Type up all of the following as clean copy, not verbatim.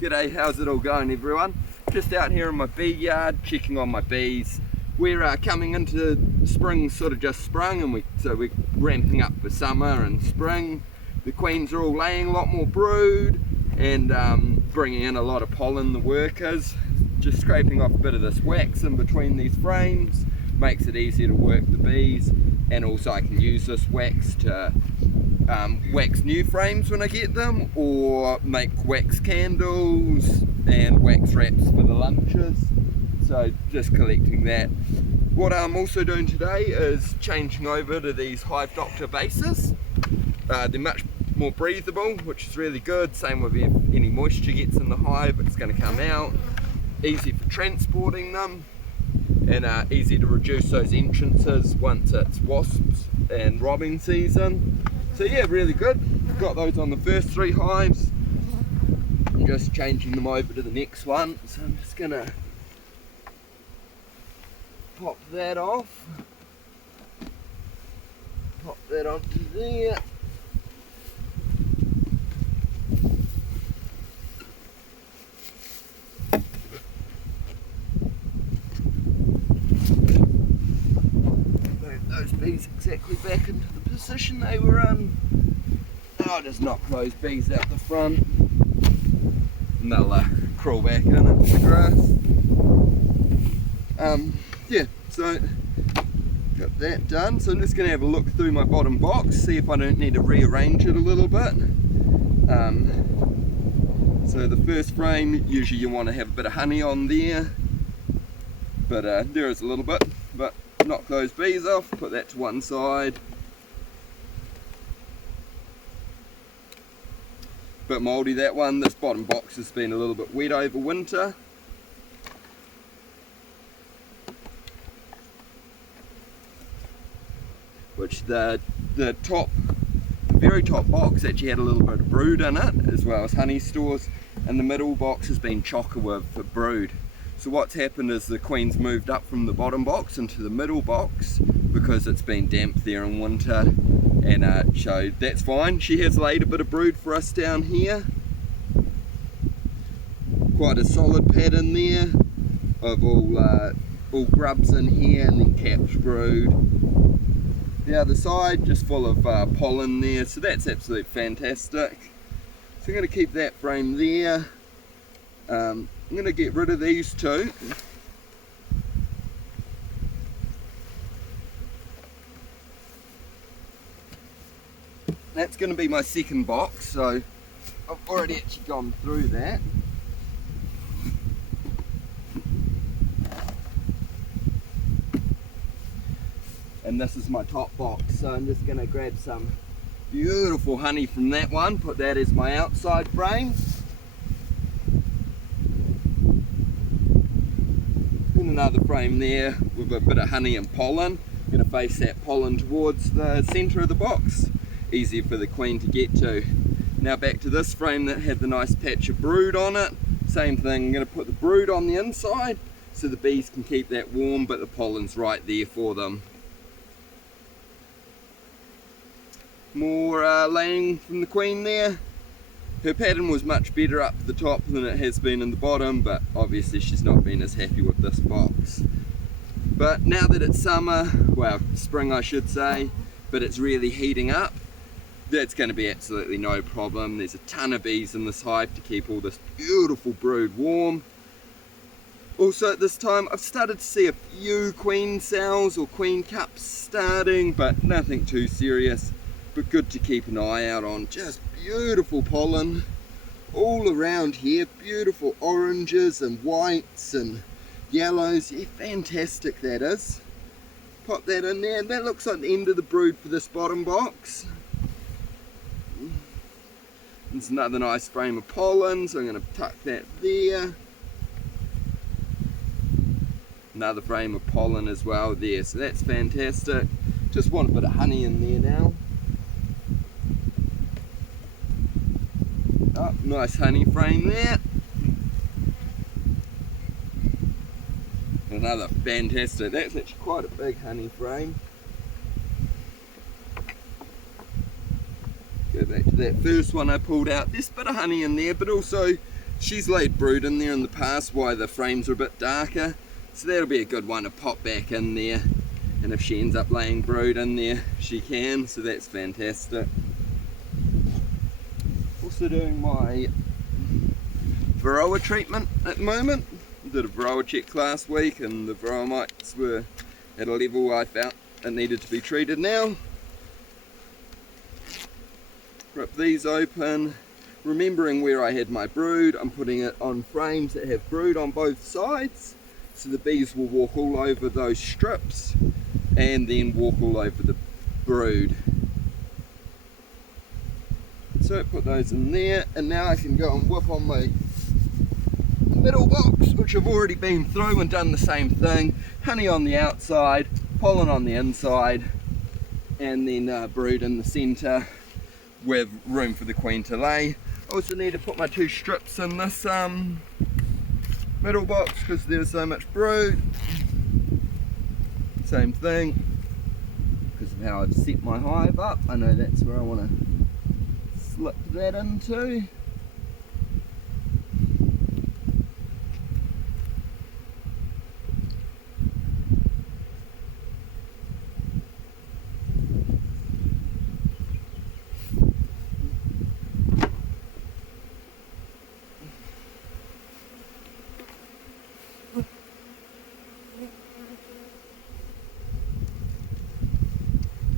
G'day, how's it all going everyone? Just out here in my bee yard checking on my bees. We're coming into spring, sort of just sprung, and we're ramping up for summer and spring. The queens are all laying a lot more brood and bringing in a lot of pollen, the workers. Just scraping off a bit of this wax in between these frames makes it easier to work the bees, and also I can use this wax to wax new frames when I get them, or make wax candles and wax wraps for the lunches. So just collecting that. What I'm also doing today is changing over to these Hive Doctor bases. They're much more breathable, which is really good. Same with if any moisture gets in the hive, it's going to come out. Easy for transporting them, and easy to reduce those entrances once it's wasps and robbing season. So yeah, really good. Got those on the first 3 hives. I'm just changing them over to the next one, so I'm just gonna pop that off, pop that onto there. Move those bees exactly back into the position they were in. I'll just knock those bees out the front and they'll crawl back in into the grass. Yeah, so got that done. So I'm just going to have a look through my bottom box, see if I don't need to rearrange it a little bit. So the first frame, usually you want to have a bit of honey on there, but there is a little bit, but knock those bees off, put that to one side. Bit mouldy that one. This bottom box has been a little bit wet over winter. Which the very top box actually had a little bit of brood in it, as well as honey stores, and the middle box has been chocker with for brood. So what's happened is the queen's moved up from the bottom box into the middle box because it's been damp there in winter, and so that's fine. She has laid a bit of brood for us down here. Quite a solid pattern there of all grubs in here, and then capped brood. The other side just full of pollen there, so that's absolutely fantastic. So I'm going to keep that frame there. I'm going to get rid of these two. That's going to be my second box, so I've already actually gone through that. And this is my top box, so I'm just going to grab some beautiful honey from that one, put that as my outside frame. And another frame there with a bit of honey and pollen. I'm going to face that pollen towards the centre of the box. Easier for the queen to get to. Now back to this frame that had the nice patch of brood on it. Same thing, I'm going to put the brood on the inside so the bees can keep that warm, but the pollen's right there for them. More laying from the queen there. Her pattern was much better up the top than it has been in the bottom, but obviously she's not been as happy with this box. But now that it's summer, well, spring I should say, but it's really heating up, that's going to be absolutely no problem. There's a ton of bees in this hive to keep all this beautiful brood warm. Also at this time I've started to see a few queen cells or queen cups starting, but nothing too serious. But good to keep an eye out on. Just beautiful pollen all around here. Beautiful oranges and whites and yellows. Yeah, fantastic that is. Pop that in there. That looks like the end of the brood for this bottom box. There's another nice frame of pollen, so I'm going to tuck that there. Another frame of pollen as well there, so that's fantastic. Just want a bit of honey in there now. Oh, nice honey frame there. Another fantastic, that's actually quite a big honey frame. Go back to that first one I pulled out. There's a bit of honey in there, but also she's laid brood in there in the past, why the frames are a bit darker, so that'll be a good one to pop back in there, and if she ends up laying brood in there she can, so that's fantastic. Also doing my varroa treatment at the moment. Did a varroa check last week and the varroa mites were at a level I felt it needed to be treated now. Rip these open. Remembering where I had my brood, I'm putting it on frames that have brood on both sides, so the bees will walk all over those strips and then walk all over the brood. So put those in there, and now I can go and whip on my middle box, which I've already been through and done the same thing. Honey on the outside, pollen on the inside, and then brood in the centre with room for the queen to lay. I also need to put my 2 strips in this middle box because there's so much brood. Same thing, because of how I've set my hive up. I know that's where I want to slip that into.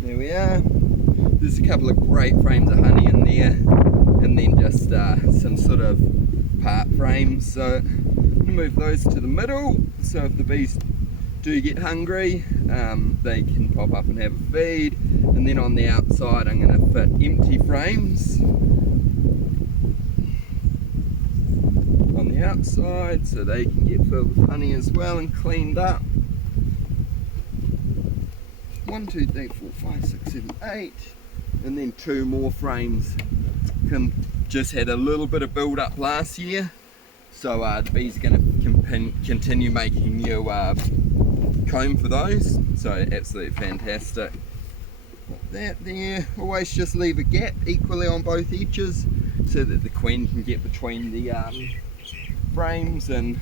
There we are. There's a couple of great frames of honey in there, and then just some sort of part frames. So I'm going to move those to the middle, so if the bees do get hungry, they can pop up and have a feed. And then on the outside I'm going to fit empty frames on the outside so they can get filled with honey as well and cleaned up. 1, 2, 3, 4, 5, 6, 7, 8, and then 2 more frames. Just had a little bit of build up last year, so the bees are going to continue making new comb for those, so absolutely fantastic. Put that there. Always just leave a gap equally on both edges so that the queen can get between the frames and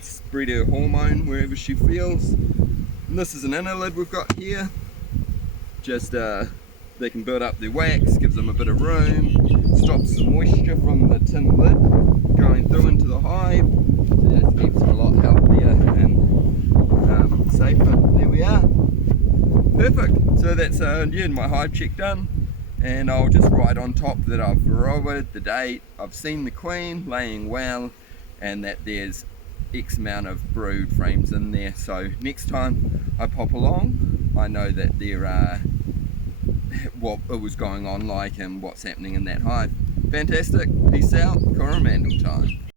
spread her hormone wherever she feels. And this is an inner lid we've got here. Just they can build up their wax, gives them a bit of room, stops the moisture from the tin lid going through into the hive. It keeps them a lot healthier and safer. There we are. Perfect. So that's my hive check done, and I'll just write on top that I've varroa'd the date, I've seen the queen laying well, and that there's X amount of brood frames in there, so next time I pop along I know that there are what it was going on like and what's happening in that hive. Fantastic. Peace out. Coromandel time.